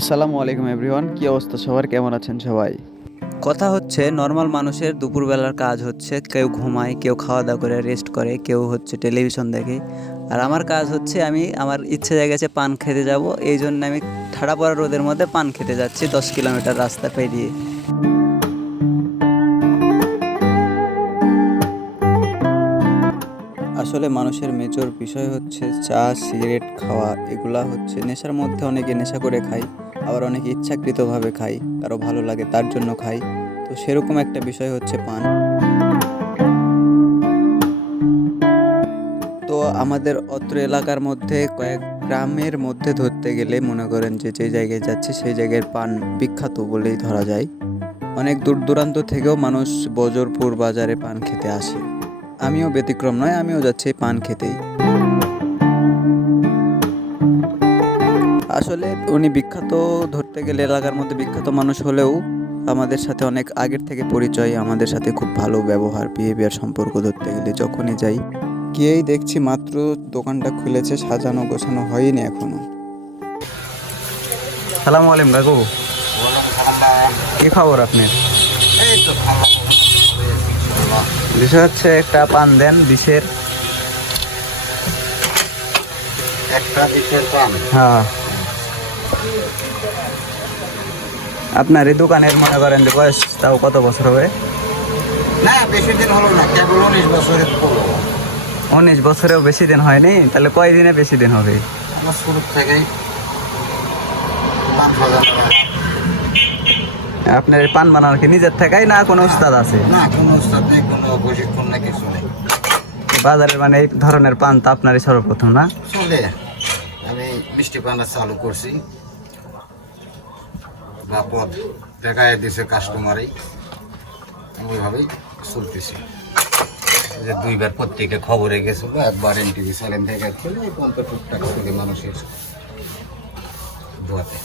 আসসালামু আলাইকুম এভরিওয়ান, কি অবস্থা সবার? কেমন আছেন সবাই? কথা হচ্ছে নর্মাল মানুষের দুপুরবেলার কাজ হচ্ছে, কেউ ঘুমায়, কেউ খাওয়া দাওয়া করে রেস্ট করে, কেউ হচ্ছে টেলিভিশন দেখে। আর আমার কাজ হচ্ছে, আমি আমার ইচ্ছে হয়ে গেছে পান খেতে যাব, এই জন্য আমি ঠাড়া পড়া রোদের মধ্যে পান খেতে যাচ্ছি, দশ কিলোমিটার রাস্তা পেরিয়ে। আসলে মানুষের মেজর বিষয় হচ্ছে চা, সিগারেট খাওয়া, এগুলা হচ্ছে নেশার মধ্যে অনেকে নেশা করে খায়। আবার অনেকে ইচ্ছাকৃতভাবে খায় কারও ভালো লাগে তার জন্য খায় তো সেরকম একটা বিষয় হচ্ছে পান। তো আমাদের অত্র এলাকার মধ্যে কয়েক গ্রামের মধ্যে ধরতে গেলে মনে করেন যে যে জায়গায় যাচ্ছে সেই জায়গার পান বিখ্যাত বলেই ধরা যায়। অনেক দূর দূরান্ত থেকেও মানুষ বজরপুর বাজারে পান খেতে আসে। আমিও ব্যতিক্রম নয়, আমিও যাচ্ছি পান খেতেই। আসলে উনি বিখ্যাত ধরতে গেলে এলাকার মধ্যে বিখ্যাত মানুষ হলেও আমাদের সাথে অনেক আগের থেকে পরিচয় আমাদের সাথে খুব ভালো ব্যবহার বিহেভিয়ার সম্পর্ক ধরতে গেলে যখনই যাই। গিয়েই দেখছি মাত্র দোকানটা খুলেছে সাজানো গোছানো হয়নি এখনও। সালাম আলাইকুম কাকু। কি খবর আপনার? বিষয় হচ্ছে একটা পান দেন বিষের। একটা বিশের পান। হ্যাঁ। আপনার এই দোকানের মনে করেন যে বয়স তাও কত বছর হবে? না বেশি দিন হলো না কেবল উনিশ বছরের পুরো। উনিশ বছরেও বেশি দিন হয়নি? তাহলে কয় দিনে বেশি দিন হবে? আমার শুরু থেকেই আপনার পান বানানোর কি নিজের থেকেই না কোনো উস্তাদ আছে? না কোনো উস্তাদ নেই কোনো প্রশিক্ষণ না কিছু নেই। বাজারে মানে এই ধরনের পান তো আপনারই সর্বপ্রথম না? চলে। আমি মিষ্টি পানটা চালু করছি। বা পদ দেখায় দিছে কাস্টমারই ওইভাবেই চলতেছি। যে দুইবার প্রত্যেকে খবরে গেছিল একবার এনটিভি চ্যানেল থেকে ছিল এই পর্যন্ত টুকটাক করে মানুষের দোয়াতে।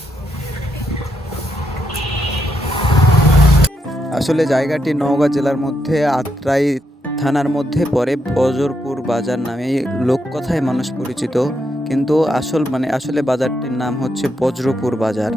আসলে জায়গাটি নওগাঁ জেলার মধ্যে, আত্রাই থানার মধ্যে পরে বজরপুর বাজার নামে লোককথায় মানুষ পরিচিত। কিন্তু আসল মানে আসলে বাজারটির নাম হচ্ছে বজ্রপুর বাজার।